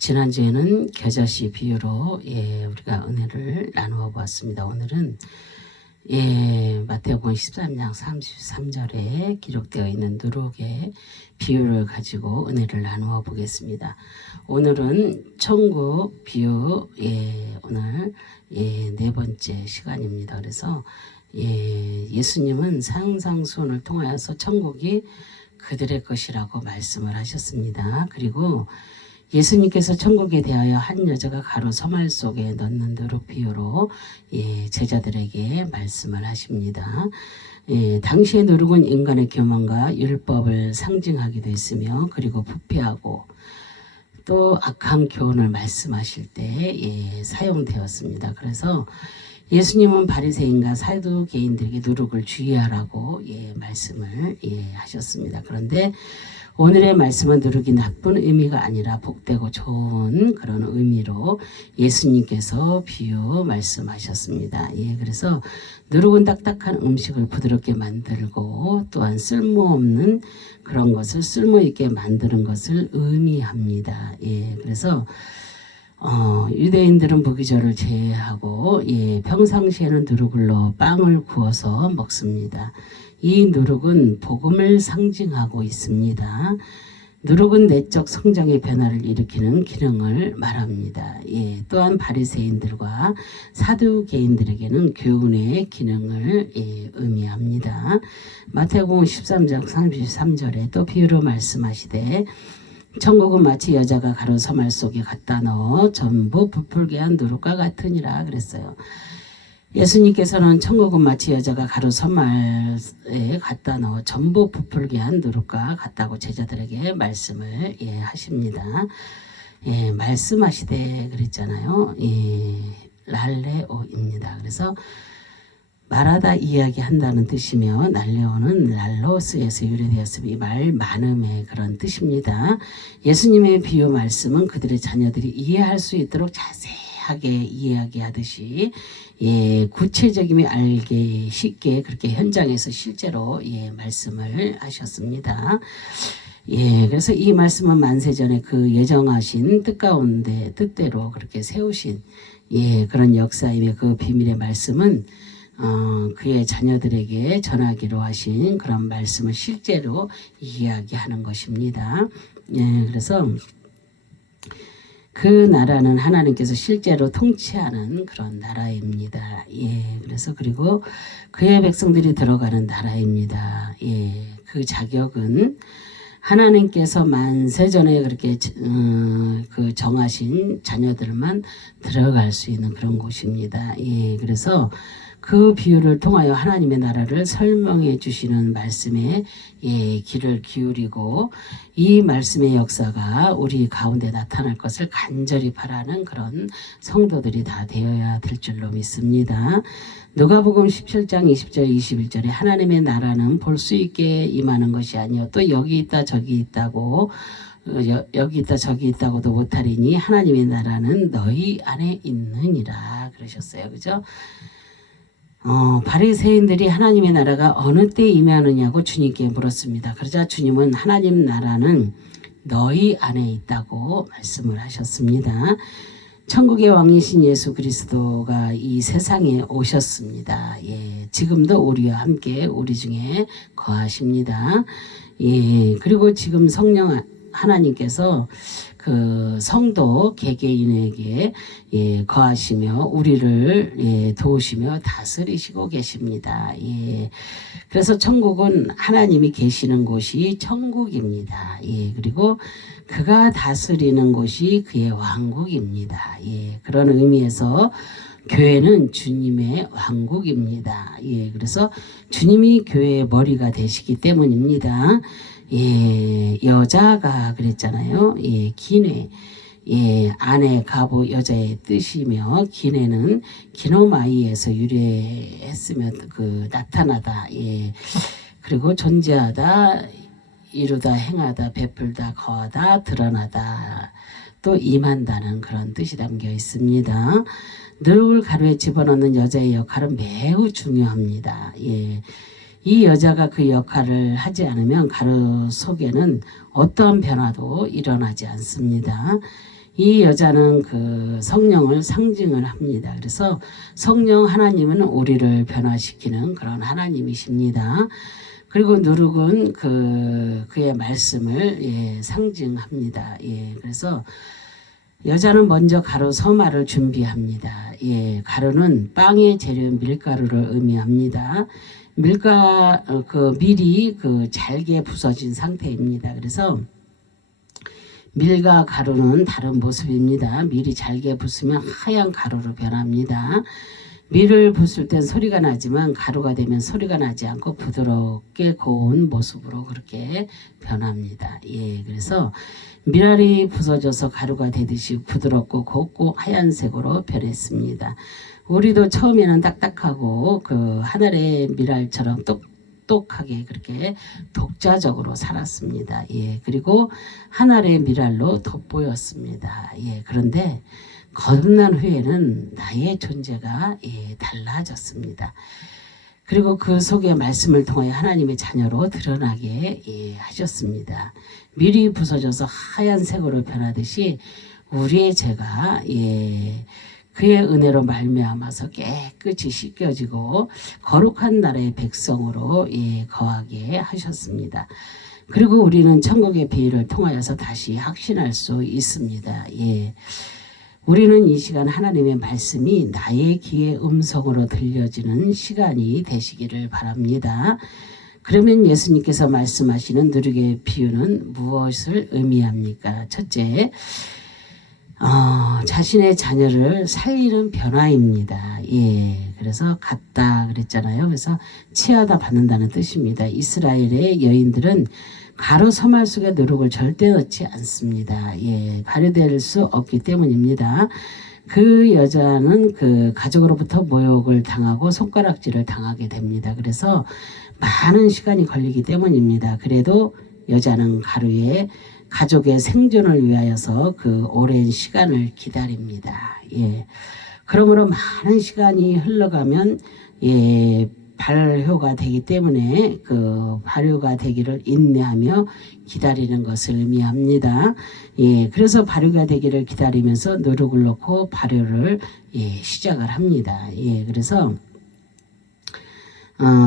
지난주에는 겨자씨 비유로 우리가 은혜를 나누어 보았습니다. 오늘은 마태복음 13장 33절에 기록되어 있는 누룩의 비유를 가지고 은혜를 나누어 보겠습니다. 오늘은 천국 비유 오늘 네 번째 시간입니다. 그래서 예수님은 산상수훈을 통하여서 천국이 그들의 것이라고 말씀을 하셨습니다. 그리고 예수님께서 천국에 대하여 한 여자가 가로 서말 속에 넣는 누룩 비유로 제자들에게 말씀을 하십니다. 당시의 누룩은 인간의 교만과 율법을 상징하기도 했으며 그리고 부패하고 또 악한 교훈을 말씀하실 때 사용되었습니다. 그래서 예수님은 바리새인과 사두개인들에게 누룩을 주의하라고 말씀을 하셨습니다. 그런데 오늘의 말씀은 누룩이 나쁜 의미가 아니라 복되고 좋은 그런 의미로 예수님께서 비유 말씀하셨습니다. 그래서 누룩은 딱딱한 음식을 부드럽게 만들고 또한 쓸모없는 그런 것을 쓸모있게 만드는 것을 의미합니다. 그래서 유대인들은 무기절을 제외하고 평상시에는 누룩을 넣어 빵을 구워서 먹습니다. 이 누룩은 복음을 상징하고 있습니다. 누룩은 내적 성장의 변화를 일으키는 기능을 말합니다. 또한 바리새인들과 사두개인들에게는 교훈의 기능을 의미합니다. 마태복음 13장 33절에 또 비유로 말씀하시되 천국은 마치 여자가 가로 서말 속에 갖다 넣어 전부 부풀게 한 누룩과 같으니라 그랬어요. 예수님께서는 천국은 마치 여자가 가로 서말에 갖다 넣어 전부 부풀게 한 누룩과 같다고 제자들에게 말씀을 하십니다. 말씀하시되 그랬잖아요. 랄레오입니다. 그래서 말하다 이야기한다는 뜻이며 날레오는 랄로스에서 유래되었으며 이 말 많음의 그런 뜻입니다. 예수님의 비유 말씀은 그들의 자녀들이 이해할 수 있도록 자세하게 이야기하듯이 구체적이며 알기 쉽게 그렇게 현장에서 실제로 말씀을 하셨습니다. 그래서 이 말씀은 만세전에 그 예정하신 뜻 가운데 뜻대로 그렇게 세우신 그런 역사임의 그 비밀의 말씀은 그의 자녀들에게 전하기로 하신 그런 말씀을 실제로 이야기하는 것입니다. 그래서 그 나라는 하나님께서 실제로 통치하는 그런 나라입니다. 그래서 그리고 그의 백성들이 들어가는 나라입니다. 그 자격은 하나님께서 만세전에 그렇게 그 정하신 자녀들만 들어갈 수 있는 그런 곳입니다. 그래서 그 비유를 통하여 하나님의 나라를 설명해 주시는 말씀에 귀를 기울이고 이 말씀의 역사가 우리 가운데 나타날 것을 간절히 바라는 그런 성도들이 다 되어야 될 줄로 믿습니다. 누가복음 17장 20절 21절에 하나님의 나라는 볼 수 있게 임하는 것이 아니요 또 여기 있다 저기 있다고 여기 있다 저기 있다고도 못하리니 하나님의 나라는 너희 안에 있느니라 그러셨어요. 그죠? 바리새인들이 하나님의 나라가 어느 때 임하느냐고 주님께 물었습니다. 그러자 주님은 하나님 나라는 너희 안에 있다고 말씀을 하셨습니다. 천국의 왕이신 예수 그리스도가 이 세상에 오셨습니다. 지금도 우리와 함께 우리 중에 거하십니다. 그리고 지금 성령 하나님께서 그 성도 개개인에게 거하시며 우리를 도우시며 다스리시고 계십니다. 그래서 천국은 하나님이 계시는 곳이 천국입니다. 그리고 그가 다스리는 곳이 그의 왕국입니다. 그런 의미에서 교회는 주님의 왕국입니다. 그래서 주님이 교회의 머리가 되시기 때문입니다. 여자가 그랬잖아요. 기뇌. 아내, 가부, 여자의 뜻이며 기뇌는 기노마이에서 유래했으며 그 나타나다. 그리고 존재하다, 이루다, 행하다, 베풀다, 거하다, 드러나다, 또 임한다는 그런 뜻이 담겨 있습니다. 누룩을 가루에 집어넣는 여자의 역할은 매우 중요합니다. 이 여자가 그 역할을 하지 않으면 가루 속에는 어떠한 변화도 일어나지 않습니다. 이 여자는 그 성령을 상징을 합니다. 그래서 성령 하나님은 우리를 변화시키는 그런 하나님이십니다. 그리고 누룩은 그의 말씀을 상징합니다. 그래서 여자는 먼저 가루 서말을 준비합니다. 가루는 빵의 재료 밀가루를 의미합니다. 밀이 잘게 부서진 상태입니다. 그래서 밀과 가루는 다른 모습입니다. 밀이 잘게 부수면 하얀 가루로 변합니다. 밀을 부술 땐 소리가 나지만 가루가 되면 소리가 나지 않고 부드럽게 고운 모습으로 그렇게 변합니다. 그래서 밀알이 부서져서 가루가 되듯이 부드럽고 곱고 하얀색으로 변했습니다. 우리도 처음에는 딱딱하고 하늘의 밀알처럼 똑똑하게 그렇게 독자적으로 살았습니다. 그리고 하늘의 밀알로 돋보였습니다. 그런데 거듭난 후에는 나의 존재가 달라졌습니다. 그리고 그 속의 말씀을 통하여 하나님의 자녀로 드러나게 하셨습니다. 밀이 부서져서 하얀색으로 변하듯이 우리의 죄가 그의 은혜로 말미암아서 깨끗이 씻겨지고 거룩한 나라의 백성으로 거하게 하셨습니다. 그리고 우리는 천국의 비유를 통하여서 다시 확신할 수 있습니다. 우리는 이 시간 하나님의 말씀이 나의 귀의 음성으로 들려지는 시간이 되시기를 바랍니다. 그러면 예수님께서 말씀하시는 누룩의 비유는 무엇을 의미합니까? 첫째, 자신의 자녀를 살리는 변화입니다. 그래서 갖다 그랬잖아요. 그래서 치하다 받는다는 뜻입니다. 이스라엘의 여인들은 가루 서말 속에 누룩을 절대 넣지 않습니다. 발효될 수 없기 때문입니다. 그 여자는 그 가족으로부터 모욕을 당하고 손가락질을 당하게 됩니다. 그래서 많은 시간이 걸리기 때문입니다. 그래도 여자는 가루에 가족의 생존을 위하여서 그 오랜 시간을 기다립니다. 그러므로 많은 시간이 흘러가면 발효가 되기 때문에 그 발효가 되기를 인내하며 기다리는 것을 의미합니다. 그래서 발효가 되기를 기다리면서 누룩을 넣고 발효를 시작을 합니다. 그래서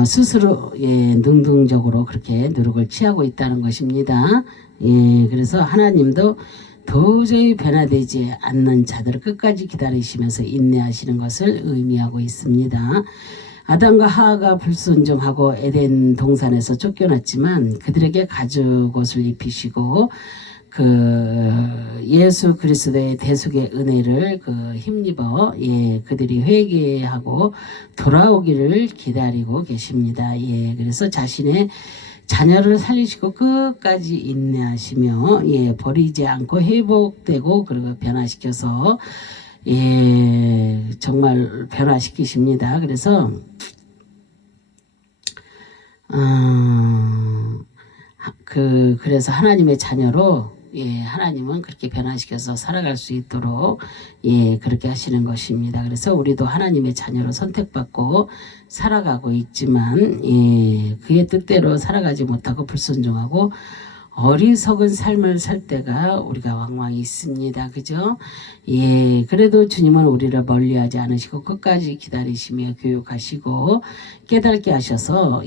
스스로 능동적으로 그렇게 누룩을 취하고 있다는 것입니다. 그래서 하나님도 도저히 변화되지 않는 자들을 끝까지 기다리시면서 인내하시는 것을 의미하고 있습니다. 아담과 하와가 불순종하고 에덴 동산에서 쫓겨났지만 그들에게 가죽옷을 입히시고 예수 그리스도의 대속의 은혜를 힘입어 그들이 회개하고 돌아오기를 기다리고 계십니다. 그래서 자신의 자녀를 살리시고 끝까지 인내하시며 버리지 않고 회복되고 그리고 변화시켜서 정말 변화시키십니다. 그래서 그래서 하나님의 자녀로 하나님은 그렇게 변화시켜서 살아갈 수 있도록 그렇게 하시는 것입니다. 그래서 우리도 하나님의 자녀로 선택받고 살아가고 있지만 그의 뜻대로 살아가지 못하고 불순종하고 어리석은 삶을 살 때가 우리가 왕왕 있습니다. 그죠? 그래도 주님은 우리를 멀리하지 않으시고 끝까지 기다리시며 교육하시고 깨닫게 하셔서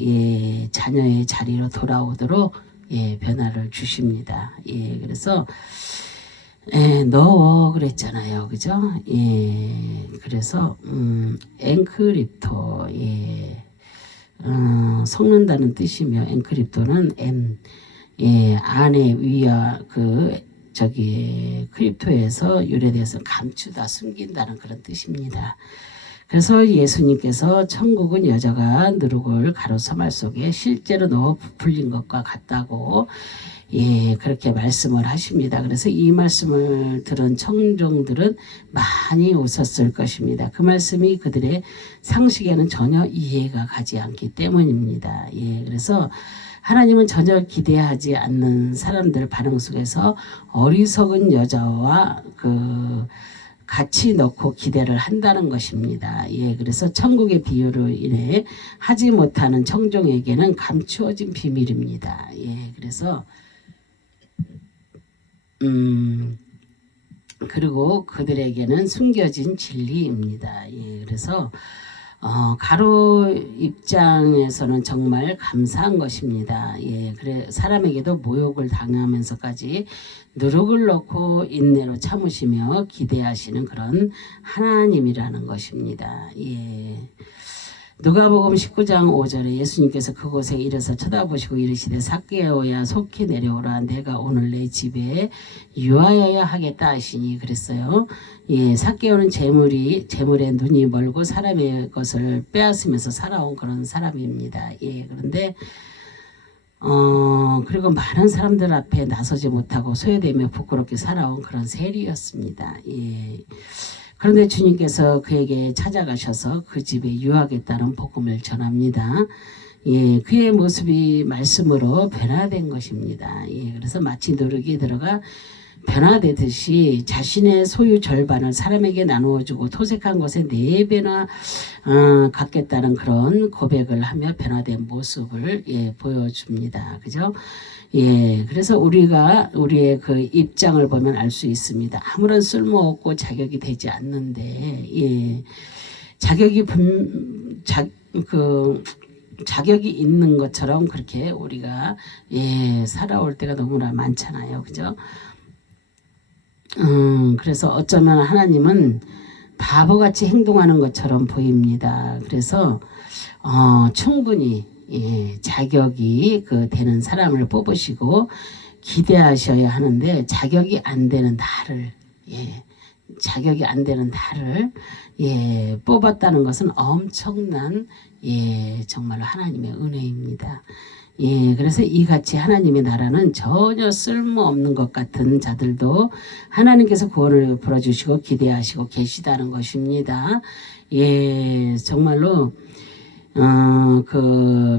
자녀의 자리로 돌아오도록 변화를 주십니다. 그래서 넣어 그랬잖아요. 그죠? 그래서 엔크립토 섞는다는 뜻이며 엔크립토는 안에 위와 크립토에서 유래돼서 감추다 숨긴다는 그런 뜻입니다. 그래서 예수님께서 천국은 여자가 누룩을 가루 서말 속에 실제로 넣어 부풀린 것과 같다고 그렇게 말씀을 하십니다. 그래서 이 말씀을 들은 청중들은 많이 웃었을 것입니다. 그 말씀이 그들의 상식에는 전혀 이해가 가지 않기 때문입니다. 그래서 하나님은 전혀 기대하지 않는 사람들 반응 속에서 어리석은 여자와 같이 넣고 기대를 한다는 것입니다. 그래서 천국의 비유로 인해 하지 못하는 청중에게는 감추어진 비밀입니다. 그래서 그리고 그들에게는 숨겨진 진리입니다. 예, 그래서 가로 입장에서는 정말 감사한 것입니다. 예, 그래 사람에게도 모욕을 당하면서까지 누룩을 넣고 인내로 참으시며 기대하시는 그런 하나님이라는 것입니다. 예. 누가복음 19장 5절에 예수님께서 그곳에 이르서 쳐다보시고 이르시되 삭개오야 속히 내려오라 내가 오늘 내 집에 유하여야 하겠다 하시니 그랬어요. 예, 삭개오는 재물에 눈이 멀고 사람의 것을 빼앗으면서 살아온 그런 사람입니다. 예, 그런데 그리고 많은 사람들 앞에 나서지 못하고 소외되며 부끄럽게 살아온 그런 세리였습니다. 예. 그런데 주님께서 그에게 찾아가셔서 그 집에 유하겠다는 복음을 전합니다. 예, 그의 모습이 말씀으로 변화된 것입니다. 예, 그래서 마치 누룩이 들어가 변화되듯이 자신의 소유 절반을 사람에게 나누어주고 토색한 것에 4배나 갖겠다는 그런 고백을 하며 변화된 모습을 보여줍니다. 그죠? 예, 그래서 우리가 우리의 그 입장을 보면 알 수 있습니다. 아무런 쓸모없고 자격이 되지 않는데, 예, 자격이 있는 것처럼 그렇게 우리가 살아올 때가 너무나 많잖아요, 그죠? 그래서 어쩌면 하나님은 바보같이 행동하는 것처럼 보입니다. 그래서 충분히 자격이 되는 사람을 뽑으시고 기대하셔야 하는데 자격이 안 되는 나를 뽑았다는 것은 엄청난 정말로 하나님의 은혜입니다. 예, 그래서 이같이 하나님의 나라는 전혀 쓸모없는 것 같은 자들도 하나님께서 구원을 불어주시고 기대하시고 계시다는 것입니다. 예, 정말로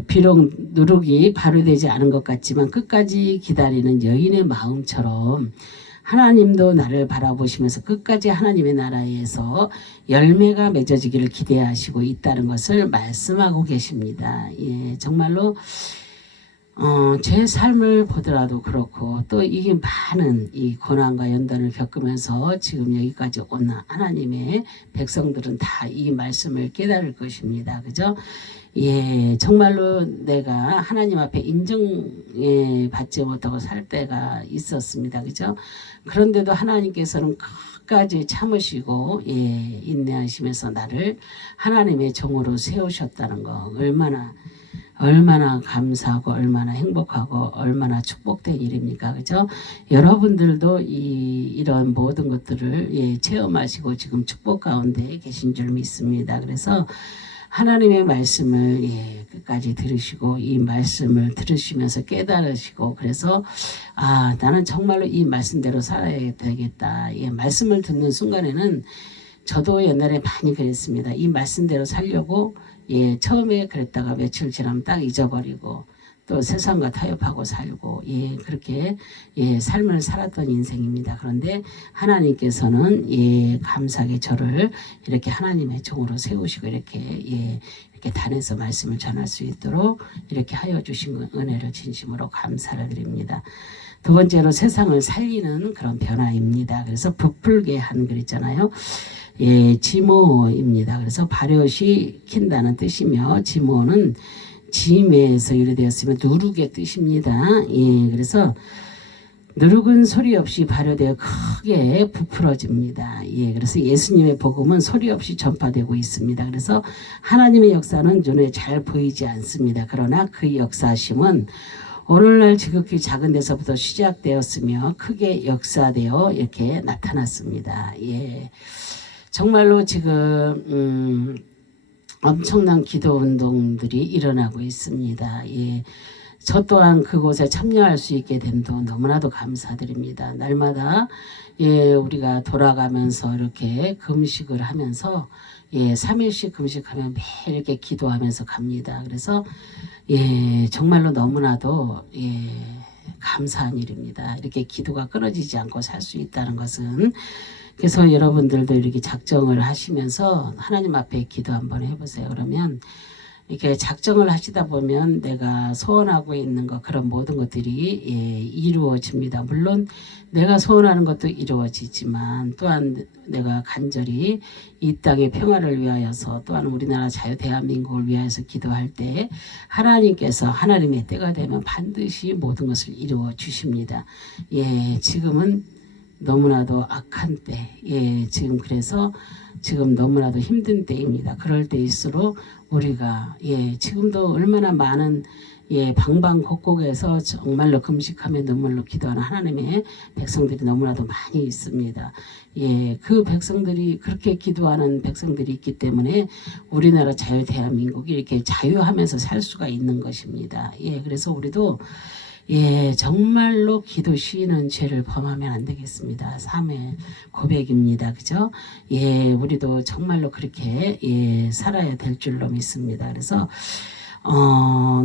비록 누룩이 발효되지 않은 것 같지만 끝까지 기다리는 여인의 마음처럼 하나님도 나를 바라보시면서 끝까지 하나님의 나라에서 열매가 맺어지기를 기대하시고 있다는 것을 말씀하고 계십니다. 예, 정말로 제 삶을 보더라도 그렇고 또 이게 많은 이 고난과 연단을 겪으면서 지금 여기까지 온 하나님의 백성들은 다 이 말씀을 깨달을 것입니다. 그죠? 예, 정말로 내가 하나님 앞에 인정받지 못하고 살 때가 있었습니다. 그죠? 그런데도 하나님께서는 끝까지 참으시고 인내하시면서 나를 하나님의 종으로 세우셨다는 거 얼마나 감사하고 얼마나 행복하고 얼마나 축복된 일입니까? 그죠? 여러분들도 이런 모든 것들을 체험하시고 지금 축복 가운데 계신 줄 믿습니다. 그래서 하나님의 말씀을 끝까지 들으시고 이 말씀을 들으시면서 깨달으시고 그래서 나는 정말로 이 말씀대로 살아야 되겠다. 말씀을 듣는 순간에는 저도 옛날에 많이 그랬습니다. 이 말씀대로 살려고 처음에 그랬다가 며칠 지나면 딱 잊어버리고 또 세상과 타협하고 살고 그렇게 삶을 살았던 인생입니다. 그런데 하나님께서는 감사하게 저를 이렇게 하나님의 종으로 세우시고 이렇게 단에서 말씀을 전할 수 있도록 이렇게 하여 주신 은혜를 진심으로 감사를 드립니다. 두 번째로 세상을 살리는 그런 변화입니다. 그래서 부풀게 한 글 있잖아요. 지모입니다. 그래서 발효시킨다는 뜻이며 지모는 짐에서 유래되었으며 누룩의 뜻입니다. 그래서 누룩은 소리 없이 발효되어 크게 부풀어집니다. 그래서 예수님의 복음은 소리 없이 전파되고 있습니다. 그래서 하나님의 역사는 눈에 잘 보이지 않습니다. 그러나 그 역사심은 오늘날 지극히 작은 데서부터 시작되었으며 크게 역사되어 이렇게 나타났습니다. 정말로 지금 엄청난 기도 운동들이 일어나고 있습니다. 저 또한 그곳에 참여할 수 있게 됨도 너무나도 감사드립니다. 날마다 우리가 돌아가면서 이렇게 금식을 하면서 3일씩 금식하면 매일 이렇게 기도하면서 갑니다. 그래서 정말로 너무나도 감사한 일입니다. 이렇게 기도가 끊어지지 않고 살 수 있다는 것은 그래서 여러분들도 이렇게 작정을 하시면서 하나님 앞에 기도 한번 해보세요. 그러면 이렇게 작정을 하시다 보면 내가 소원하고 있는 것 그런 모든 것들이 이루어집니다. 물론 내가 소원하는 것도 이루어지지만 또한 내가 간절히 이 땅의 평화를 위하여서 또한 우리나라 자유 대한민국을 위하여서 기도할 때 하나님께서 하나님의 때가 되면 반드시 모든 것을 이루어 주십니다. 지금은 너무나도 악한 때, 지금 그래서 지금 너무나도 힘든 때입니다. 그럴 때일수록 우리가 지금도 얼마나 많은 방방곡곡에서 정말로 금식하며 눈물로 기도하는 하나님의 백성들이 너무나도 많이 있습니다. 그 백성들이 그렇게 기도하는 백성들이 있기 때문에 우리나라 자유 대한민국이 이렇게 자유하면서 살 수가 있는 것입니다. 그래서 우리도 정말로 기도 쉬는 죄를 범하면 안 되겠습니다. 3회 고백입니다. 그죠? 우리도 정말로 그렇게 살아야 될 줄로 믿습니다. 그래서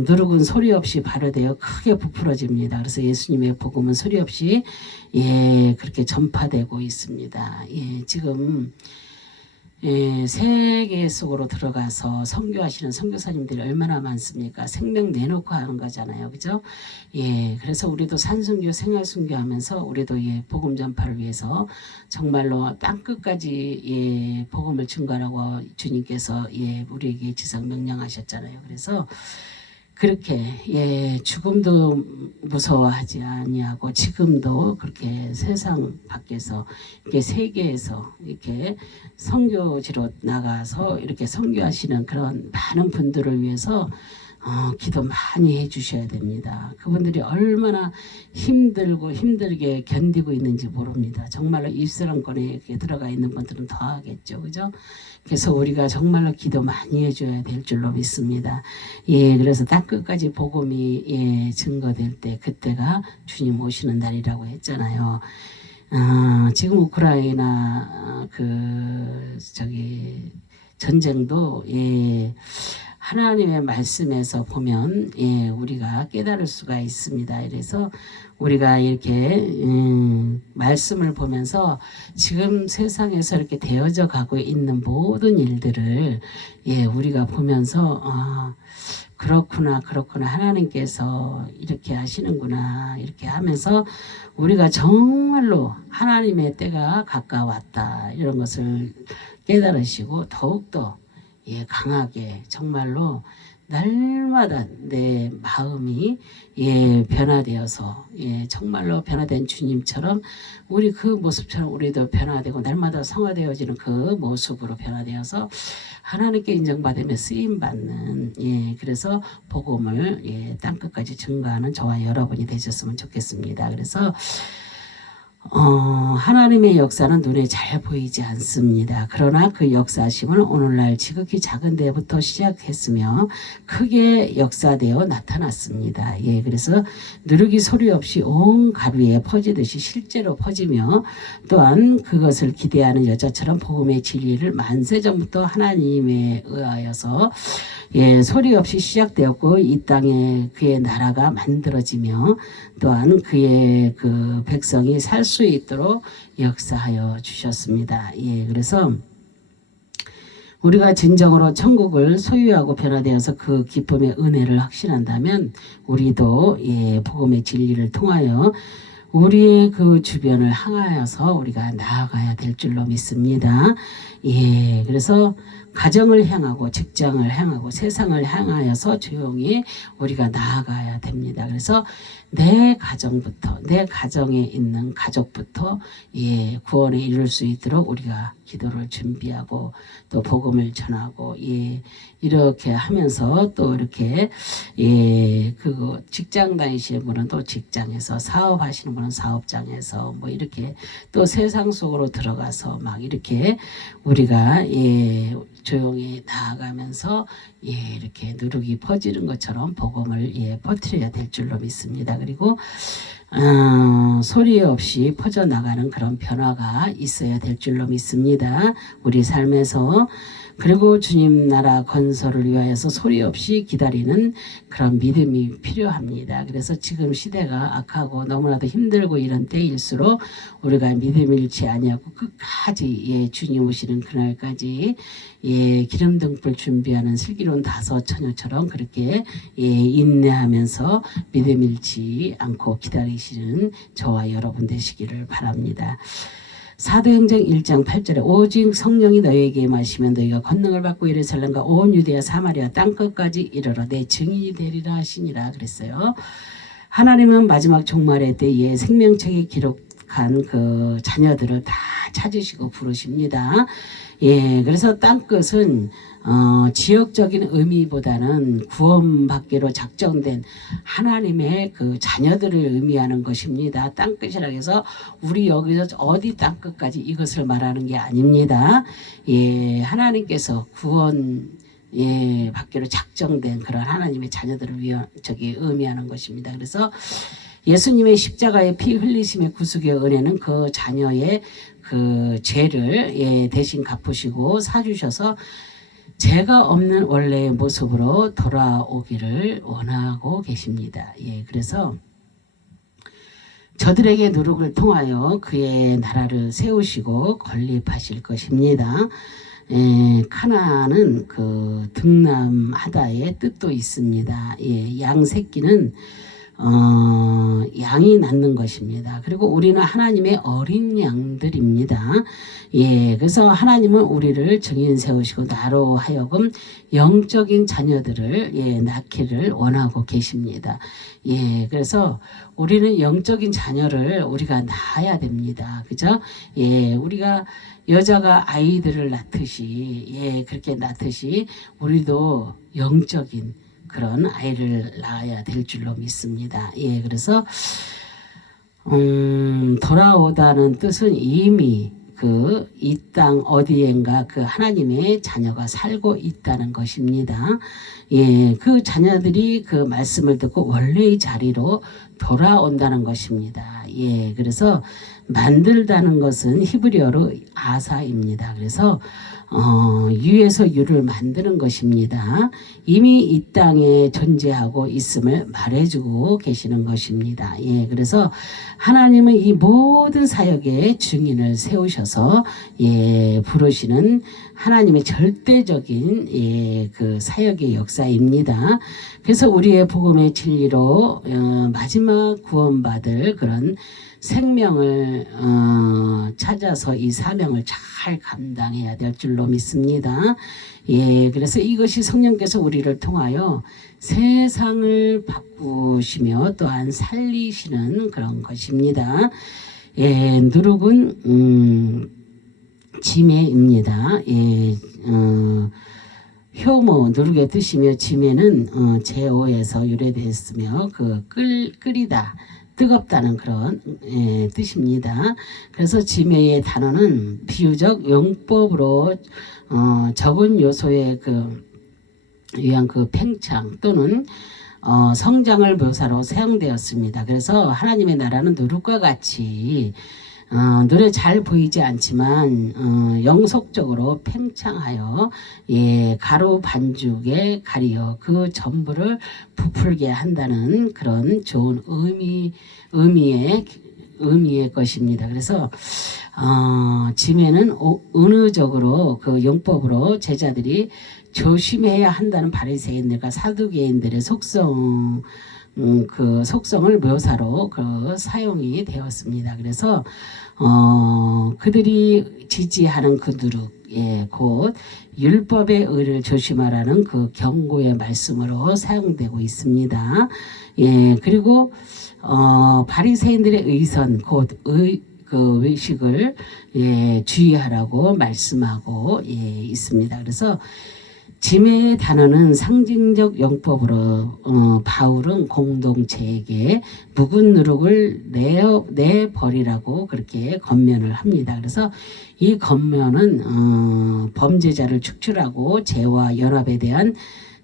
누룩은 소리 없이 발효되어 크게 부풀어집니다. 그래서 예수님의 복음은 소리 없이 그렇게 전파되고 있습니다. 지금 세계 속으로 들어가서 선교하시는 선교사님들이 얼마나 많습니까? 생명 내놓고 하는 거잖아요. 그죠? 그래서 우리도 산선교, 생활선교 하면서 우리도 복음 전파를 위해서 정말로 땅끝까지 복음을 증거하라고 주님께서 우리에게 지상 명령하셨잖아요. 그래서 그렇게 죽음도 무서워하지 아니하고 지금도 그렇게 세상 밖에서 이렇게 세계에서 이렇게 선교지로 나가서 이렇게 선교하시는 그런 많은 분들을 위해서 기도 많이 해주셔야 됩니다. 그분들이 얼마나 힘들게 견디고 있는지 모릅니다. 정말로 입스런권에 이렇게 들어가 있는 분들은 더 하겠죠. 그죠? 그래서 우리가 정말로 기도 많이 해줘야 될 줄로 믿습니다. 그래서 땅끝까지 복음이 증거될 때 그때가 주님 오시는 날이라고 했잖아요. 지금 우크라이나 전쟁도 하나님의 말씀에서 보면 우리가 깨달을 수가 있습니다. 그래서 우리가 이렇게 말씀을 보면서 지금 세상에서 이렇게 되어져 가고 있는 모든 일들을 우리가 보면서 그렇구나 하나님께서 이렇게 하시는구나 이렇게 하면서 우리가 정말로 하나님의 때가 가까웠다 이런 것을 깨달으시고 더욱더 강하게 정말로 날마다 내 마음이 변화되어서 정말로 변화된 주님처럼 우리 그 모습처럼 우리도 변화되고 날마다 성화되어지는 그 모습으로 변화되어서 하나님께 인정받으며 쓰임받는 그래서 복음을 땅끝까지 증거하는 저와 여러분이 되셨으면 좋겠습니다. 그래서 하나님의 역사는 눈에 잘 보이지 않습니다. 그러나 그 역사심은 오늘날 지극히 작은 데부터 시작했으며 크게 역사되어 나타났습니다. 그래서 누룩이 소리 없이 온 가루에 퍼지듯이 실제로 퍼지며 또한 그것을 기대하는 여자처럼 복음의 진리를 만세전부터 하나님에 의하여서 소리 없이 시작되었고 이 땅에 그의 나라가 만들어지며 또한 그의 그 백성이 살 수 있도록 역사하여 주셨습니다. 그래서 우리가 진정으로 천국을 소유하고 변화되어서 그 기쁨의 은혜를 확신한다면 우리도 복음의 진리를 통하여 우리의 그 주변을 향하여서 우리가 나아가야 될 줄로 믿습니다. 그래서 가정을 향하고 직장을 향하고 세상을 향하여서 조용히 우리가 나아가야 됩니다. 그래서 내 가정부터 내 가정에 있는 가족부터 구원에 이룰 수 있도록 우리가 기도를 준비하고 또 복음을 전하고 이렇게 하면서 또 이렇게 그거 직장 다니시는 분은 또 직장에서 사업하시는 분은 사업장에서 뭐 이렇게 또 세상 속으로 들어가서 막 이렇게 우리가 조용히 나아가면서 이렇게 누룩이 퍼지는 것처럼 복음을 퍼뜨려야 될 줄로 믿습니다. 그리고 소리 없이 퍼져나가는 그런 변화가 있어야 될 줄로 믿습니다. 우리 삶에서 그리고 주님 나라 건설을 위하여서 소리 없이 기다리는 그런 믿음이 필요합니다. 그래서 지금 시대가 악하고 너무나도 힘들고 이런 때일수록 우리가 믿음을 잃지 아니하고 끝까지 예, 주님 오시는 그날까지 예, 기름등불 준비하는 슬기로운 다섯 처녀처럼 그렇게 예, 인내하면서 믿음 잃지 않고 기다리시는 저와 여러분 되시기를 바랍니다. 사도행전 1장 8절에 오직 성령이 너희에게 임하시면 너희가 권능을 받고 예루살렘과 온 유대야 사마리아 땅끝까지 이르러 내 증인이 되리라 하시니라 그랬어요. 하나님은 마지막 종말의 때에 생명책에 기록한 그 자녀들을 다 찾으시고 부르십니다. 예, 그래서 땅끝은 지역적인 의미보다는 구원받기로 작정된 하나님의 그 자녀들을 의미하는 것입니다. 땅끝이라 해서 우리 여기서 어디 땅끝까지 이것을 말하는 게 아닙니다. 예, 하나님께서 구원 예, 받기로 작정된 그런 하나님의 자녀들을 의미하는 것입니다. 그래서 예수님의 십자가의 피 흘리심의 구속의 은혜는 그 자녀의 그 죄를 예, 대신 갚으시고 사주셔서 죄가 없는 원래의 모습으로 돌아오기를 원하고 계십니다. 예, 그래서 저들에게 누룩을 통하여 그의 나라를 세우시고 건립하실 것입니다. 카나안은 그 등남하다의 뜻도 있습니다. 예, 양 새끼는 양이 낳는 것입니다. 그리고 우리는 하나님의 어린 양들입니다. 예, 그래서 하나님은 우리를 증인 세우시고 나로 하여금 영적인 자녀들을 예, 낳기를 원하고 계십니다. 예, 그래서 우리는 영적인 자녀를 우리가 낳아야 됩니다. 그죠? 예, 우리가 여자가 아이들을 낳듯이 예, 그렇게 낳듯이 우리도 영적인 그런 아이를 낳아야 될 줄로 믿습니다. 예, 그래서 돌아오다는 뜻은 이미 그 이 땅 어디엔가 그 하나님의 자녀가 살고 있다는 것입니다. 예, 그 자녀들이 그 말씀을 듣고 원래의 자리로 돌아온다는 것입니다. 예, 그래서 만들다는 것은 히브리어로 아사입니다. 그래서 유에서 유를 만드는 것입니다. 이미 이 땅에 존재하고 있음을 말해주고 계시는 것입니다. 예, 그래서 하나님은 이 모든 사역에 증인을 세우셔서 예, 부르시는 하나님의 절대적인 예, 그 사역의 역사입니다. 그래서 우리의 복음의 진리로 마지막 구원받을 그런 생명을 찾아서 이 사명을 잘 감당해야 될 줄로 믿습니다. 예, 그래서 이것이 성령께서 우리를 통하여 세상을 바꾸시며 또한 살리시는 그런 것입니다. 예, 누룩은 지매입니다. 예, 효모 누룩의 뜻이며 지매는 제오에서 유래됐으며 그 끓이다 뜨겁다는 그런 예, 뜻입니다. 그래서 지매의 단어는 비유적 용법으로 적은 요소의 위한 그 팽창 또는 성장을 묘사로 사용되었습니다. 그래서 하나님의 나라는 누룩과 같이 눈에 잘 보이지 않지만 영속적으로 팽창하여 예, 가루 반죽에 가리어 그 전부를 부풀게 한다는 그런 좋은 의미의 것입니다. 그래서 지매는 은유적으로 그 용법으로 제자들이 조심해야 한다는 바리새인들과 사두개인들의 그 속성을 묘사로 그 사용이 되었습니다. 그래서 그들이 지지하는 그 누룩, 예, 곧 율법의 의를 조심하라는 그 경고의 말씀으로 사용되고 있습니다. 예, 그리고 바리새인들의 의선, 곧 그 의식을 예, 주의하라고 말씀하고 예, 있습니다. 그래서 지매의 단어는 상징적 용법으로 바울은 공동체에게 묵은 누룩을 내버리라고 그렇게 권면을 합니다. 그래서 이 권면은 범죄자를 축출하고 죄와 연합에 대한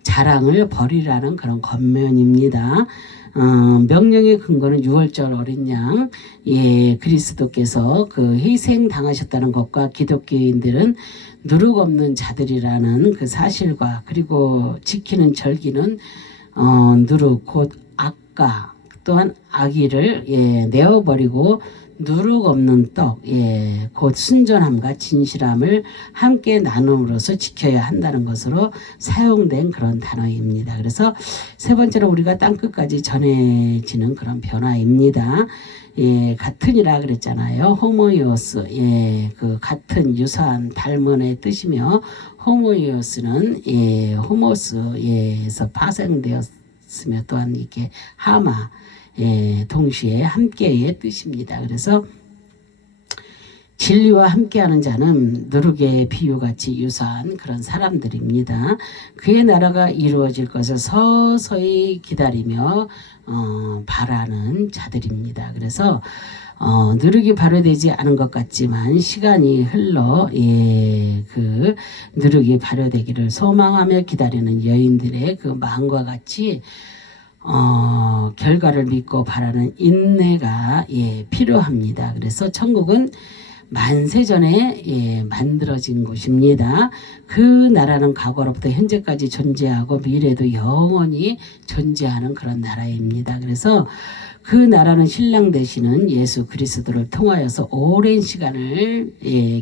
자랑을 버리라는 그런 권면입니다. 명령의 근거는 유월절 어린 양, 그리스도께서 그 희생 당하셨다는 것과 기독교인들은 누룩 없는 자들이라는 그 사실과, 그리고 지키는 절기는 누룩 곧 악과 또한 악의를 내어버리고 누룩 없는 떡, 곧 순전함과 진실함을 함께 나눔으로써 지켜야 한다는 것으로 사용된 그런 단어입니다. 그래서 세 번째로 우리가 땅끝까지 전해지는 그런 변화입니다. 같은이라 그랬잖아요. 호모이오스, 그 같은, 유사한, 닮은의 뜻이며, 호모이오스는 호모스에서 파생되었으며 또한 이렇게 하마, 동시에 함께의 뜻입니다. 그래서 진리와 함께하는 자는 누룩의 비유같이 유사한 그런 사람들입니다. 그의 나라가 이루어질 것을 서서히 기다리며 바라는 자들입니다. 그래서 누룩이 발효되지 않은 것 같지만 시간이 흘러 그 누룩이 발효되기를 소망하며 기다리는 여인들의 그 마음과 같이 결과를 믿고 바라는 인내가 필요합니다. 그래서 천국은 만세전에 만들어진 곳입니다. 그 나라는 과거로부터 현재까지 존재하고 미래도 영원히 존재하는 그런 나라입니다. 그래서 그 나라는 신랑 되시는 예수 그리스도를 통하여서 오랜 시간을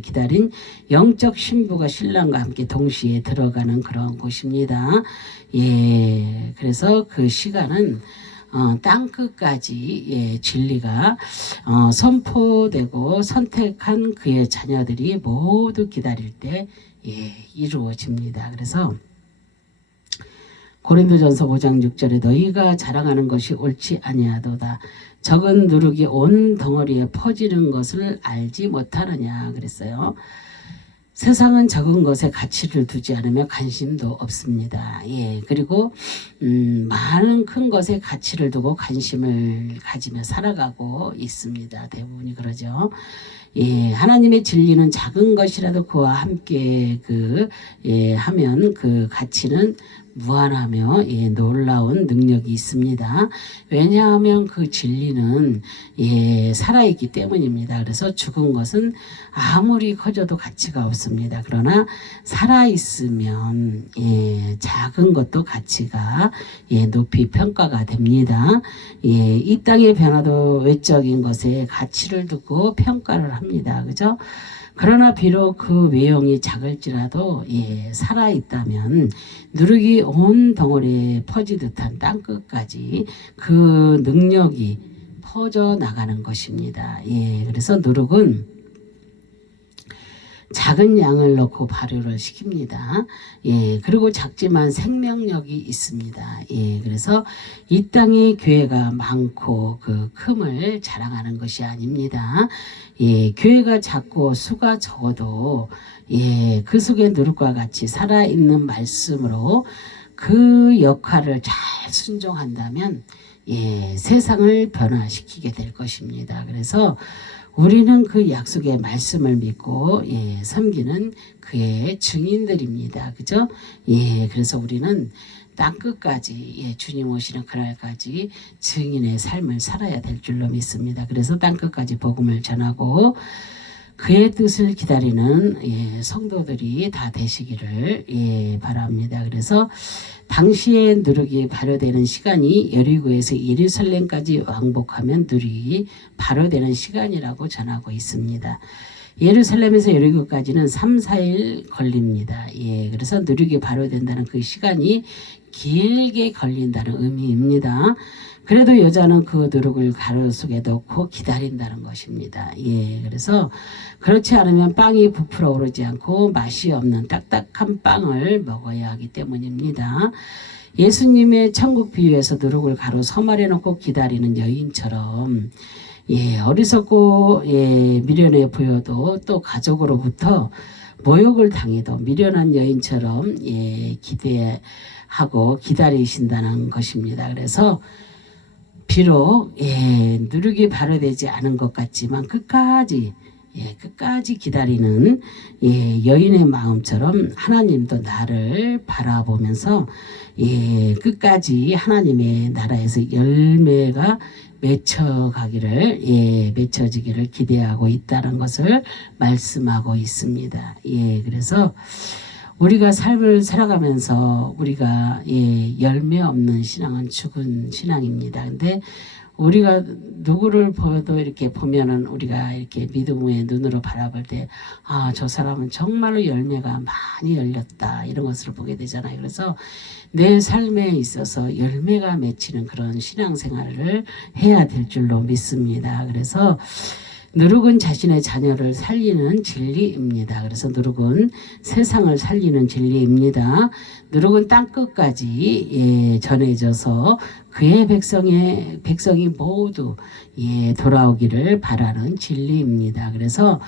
기다린 영적 신부가 신랑과 함께 동시에 들어가는 그런 곳입니다. 그래서 그 시간은 땅끝까지 진리가 선포되고 선택한 그의 자녀들이 모두 기다릴 때 이루어집니다. 그래서 고린도전서 5장 6절에 너희가 자랑하는 것이 옳지 아니하도다. 적은 누룩이 온 덩어리에 퍼지는 것을 알지 못하느냐 그랬어요. 세상은 적은 것에 가치를 두지 않으며 관심도 없습니다. 그리고 많은 큰 것에 가치를 두고 관심을 가지며 살아가고 있습니다. 대부분이 그러죠. 하나님의 진리는 작은 것이라도 그와 함께 하면 그 가치는 무한하며 놀라운 능력이 있습니다. 왜냐하면 그 진리는 살아있기 때문입니다. 그래서 죽은 것은 아무리 커져도 가치가 없습니다. 그러나 살아있으면 작은 것도 가치가 높이 평가가 됩니다. 이 땅의 변화도 외적인 것에 가치를 두고 평가를 합니다. 그죠? 그러나 비록 그 외형이 작을지라도 살아있다면 누룩이 온 덩어리에 퍼지듯한 땅끝까지 그 능력이 퍼져나가는 것입니다. 그래서 누룩은 작은 양을 넣고 발효를 시킵니다. 그리고 작지만 생명력이 있습니다. 그래서 이 땅에 교회가 많고 그 큼을 자랑하는 것이 아닙니다. 교회가 작고 수가 적어도 그 속에 누룩과 같이 살아있는 말씀으로 그 역할을 잘 순종한다면 세상을 변화시키게 될 것입니다. 그래서 우리는 그 약속의 말씀을 믿고 섬기는 그의 증인들입니다. 그죠? 그래서 우리는 땅끝까지 주님 오시는 그날까지 증인의 삶을 살아야 될 줄로 믿습니다. 그래서 땅끝까지 복음을 전하고 그의 뜻을 기다리는 성도들이 다 되시기를 바랍니다. 그래서 당시에 누룩이 발효되는 시간이 여리고에서 예루살렘까지 왕복하면 누룩이 발효되는 시간이라고 전하고 있습니다. 예루살렘에서 여리고까지는 3, 4일 걸립니다. 그래서 누룩이 발효된다는 그 시간이 길게 걸린다는 의미입니다. 그래도 여자는 그 누룩을 가루 속에 넣고 기다린다는 것입니다. 그래서 그렇지 않으면 빵이 부풀어 오르지 않고 맛이 없는 딱딱한 빵을 먹어야 하기 때문입니다. 예수님의 천국 비유에서 누룩을 가루 서말에 넣고 기다리는 여인처럼 어리석고 미련해 보여도 또 가족으로부터 모욕을 당해도 미련한 여인처럼 기대하고 기다리신다는 것입니다. 그래서 비록 누룩이 발효되지 않은 것 같지만 끝까지 예, 끝까지 기다리는 예, 여인의 마음처럼 하나님도 나를 바라보면서 예, 끝까지 하나님의 나라에서 열매가 맺혀가기를 예, 맺혀지기를 기대하고 있다는 것을 말씀하고 있습니다. 예, 그래서 우리가 삶을 살아가면서 우리가 예, 열매 없는 신앙은 죽은 신앙입니다. 근데 우리가 누구를 보도 이렇게 보면은 우리가 이렇게 믿음의 눈으로 바라볼 때, 아, 저 사람은 정말로 열매가 많이 열렸다. 이런 것을 보게 되잖아요. 그래서 내 삶에 있어서 열매가 맺히는 그런 신앙생활을 해야 될 줄로 믿습니다. 그래서 누룩은 자신의 자녀를 살리는 진리입니다. 그래서 누룩은 세상을 살리는 진리입니다. 누룩은 땅끝까지 예, 전해져서 그의 백성이 모두 예, 돌아오기를 바라는 진리입니다. 그래서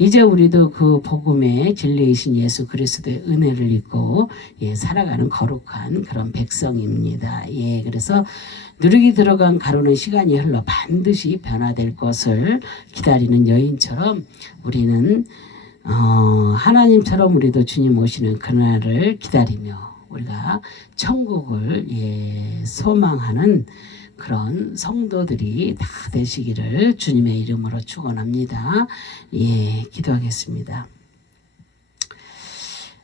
이제 우리도 그 복음의 진리이신 예수 그리스도의 은혜를 입고 예, 살아가는 거룩한 그런 백성입니다. 예, 그래서 누룩이 들어간 가루는 시간이 흘러 반드시 변화될 것을 기다리는 여인처럼 우리는 하나님처럼 우리도 주님 오시는 그날을 기다리며 우리가 천국을 예, 소망하는 그런 성도들이 다 되시기를 주님의 이름으로 축원합니다. 예, 기도하겠습니다.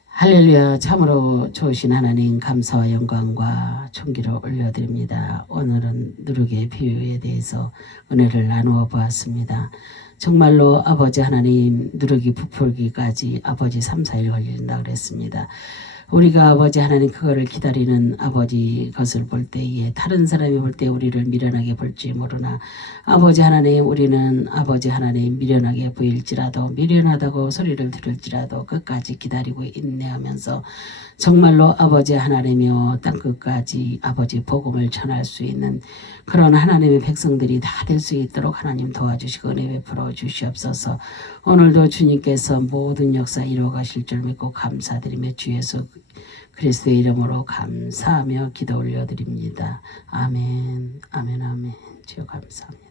할렐루야. 참으로 좋으신 하나님 감사와 영광과 존귀를 올려드립니다. 오늘은 누룩의 비유에 대해서 은혜를 나누어 보았습니다. 정말로 아버지 하나님 누룩이 부풀기까지 아버지 3, 4일 걸린다 그랬습니다. 우리가 아버지 하나님 그거를 기다리는 아버지 것을 볼 때에 다른 사람이 볼 때 우리를 미련하게 볼지 모르나 아버지 하나님 우리는 아버지 하나님 미련하게 보일지라도 미련하다고 소리를 들을지라도 끝까지 기다리고 인내하면서 정말로 아버지 하나님이여 땅끝까지 아버지 복음을 전할 수 있는 그런 하나님의 백성들이 다 될 수 있도록 하나님 도와주시고 은혜 베풀어 주시옵소서. 오늘도 주님께서 모든 역사 이루어 가실 줄 믿고 감사드리며 주 예수 그리스도의 이름으로 감사하며 기도 올려드립니다. 아멘, 아멘, 아멘. 주여 감사합니다.